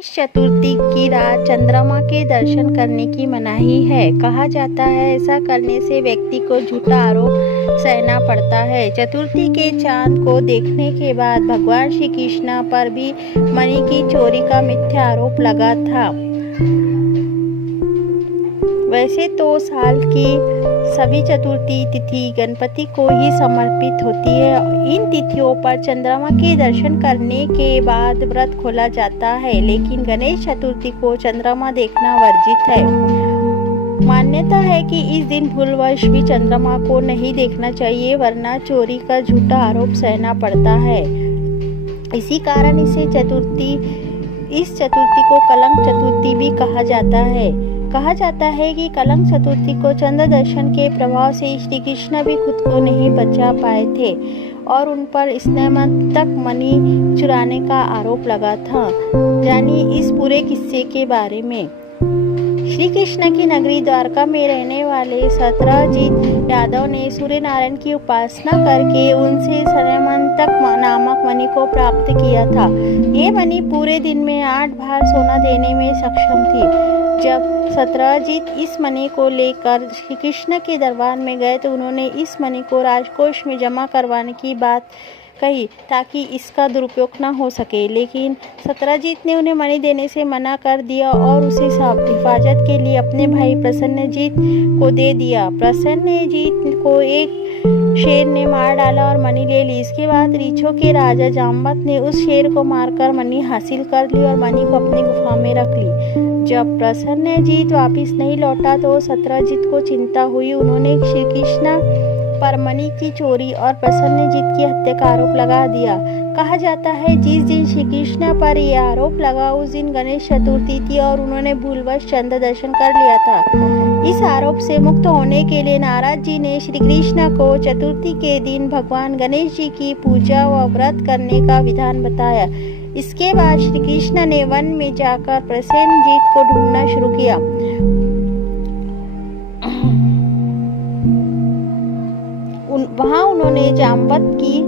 गणेश चतुर्थी की रात चंद्रमा के दर्शन करने की मनाही है। कहा जाता है ऐसा करने से व्यक्ति को झूठा आरोप सहना पड़ता है। चतुर्थी के चांद को देखने के बाद भगवान श्री कृष्ण पर भी मणि की चोरी का मिथ्या आरोप लगा था। वैसे तो साल की सभी चतुर्थी तिथि गणपति को ही समर्पित होती है। इन तिथियों पर चंद्रमा के दर्शन करने के बाद व्रत खोला जाता है, लेकिन गणेश चतुर्थी को चंद्रमा देखना वर्जित है। मान्यता है कि इस दिन भूलवश भी चंद्रमा को नहीं देखना चाहिए, वरना चोरी का झूठा आरोप सहना पड़ता है। इसी कारण इस चतुर्थी को कलंक चतुर्थी भी कहा जाता है। कहा जाता है कि कलंक चतुर्थी को चंद्र दर्शन के प्रभाव से श्री कृष्ण भी खुद को नहीं बचा पाए थे और उन पर स्नेहात्मक मणि चुराने का आरोप लगा था। जानिए इस पूरे किस्से के बारे में। श्री कृष्ण की नगरी द्वारका में रहने वाले सत्यजीत यादव ने सूर्य नारायण की उपासना करके उनसे स्नेहात्मक नामक मणि को प्राप्त किया था। ये मणि पूरे दिन में 8 बार सोना देने में सक्षम थी। जब सत्यजीत इस मणि को लेकर श्री कृष्ण के दरबार में गए तो उन्होंने इस मणि को राजकोष में जमा करवाने की बात कही ताकि इसका दुरुपयोग न हो सके, लेकिन सत्यजीत ने उन्हें मणि देने से मना कर दिया और उसे हिफाजत के लिए अपने भाई प्रसन्नजीत को दे दिया। प्रसन्नजीत को एक शेर ने मार डाला और मणि ले ली। इसके बाद रीछों के राजा जाम्बवत ने उस शेर को मारकर मणि हासिल कर ली और मणि को अपनी गुफा में रख ली। जब प्रसन्नजीत वापस नहीं लौटा तो सत्यजीत को चिंता हुई। उन्होंने श्री कृष्ण पर मणि की चोरी और प्रसन्नजीत की हत्या का आरोप लगा दिया। कहा जाता है जिस दिन श्री कृष्ण पर यह आरोप लगा उस दिन गणेश चतुर्थी थी और उन्होंने भूलवश चंद्र दर्शन कर लिया था। इस आरोप से मुक्त होने के लिए नारद जी ने श्री कृष्ण को चतुर्थी के दिन भगवान गणेश जी की पूजा व व्रत करने का विधान बताया। इसके बाद श्री कृष्ण ने वन में जाकर प्रसन्नजीत को ढूंढना शुरू किया। वहां उन्होंने जाम्बवत की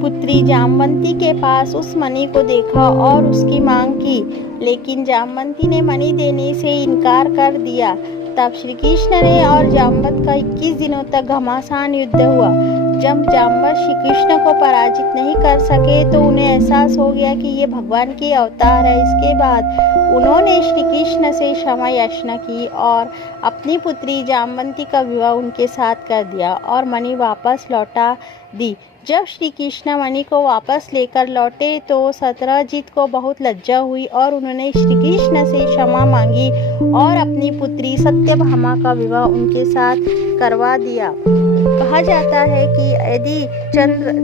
पुत्री जामवंती के पास उस मणि को देखा और उसकी मांग की, लेकिन जामवंती ने मणि देने से इनकार कर दिया। तब श्री कृष्ण ने और जाम्बवत का 21 दिनों तक घमासान युद्ध हुआ। जब जाम्बवत श्री कृष्ण को पराजित नहीं कर सके तो उन्हें एहसास हो गया कि ये भगवान के अवतार है। इसके बाद उन्होंने श्री कृष्ण से क्षमा याचना की और अपनी पुत्री जामवंती का विवाह उनके साथ कर दिया और मणि वापस लौटा दी। जब श्री कृष्ण मणि को वापस लेकर लौटे तो सत्यजीत को बहुत लज्जा हुई और उन्होंने श्री कृष्ण से क्षमा मांगी और अपनी पुत्री सत्यभामा का विवाह उनके साथ करवा दिया। कहा जाता है कि यदि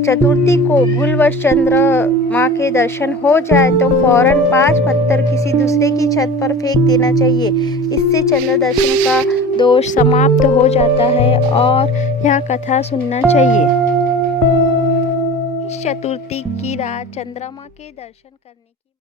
चतुर्थी को भूलवश चंद्रमा के दर्शन हो जाए तो फौरन 5 पत्थर किसी दूसरे की छत पर फेंक देना चाहिए। इससे चंद्र दर्शन का दोष समाप्त हो जाता है और यह कथा सुनना चाहिए। चतुर्थी की रात चंद्रमा के दर्शन करने की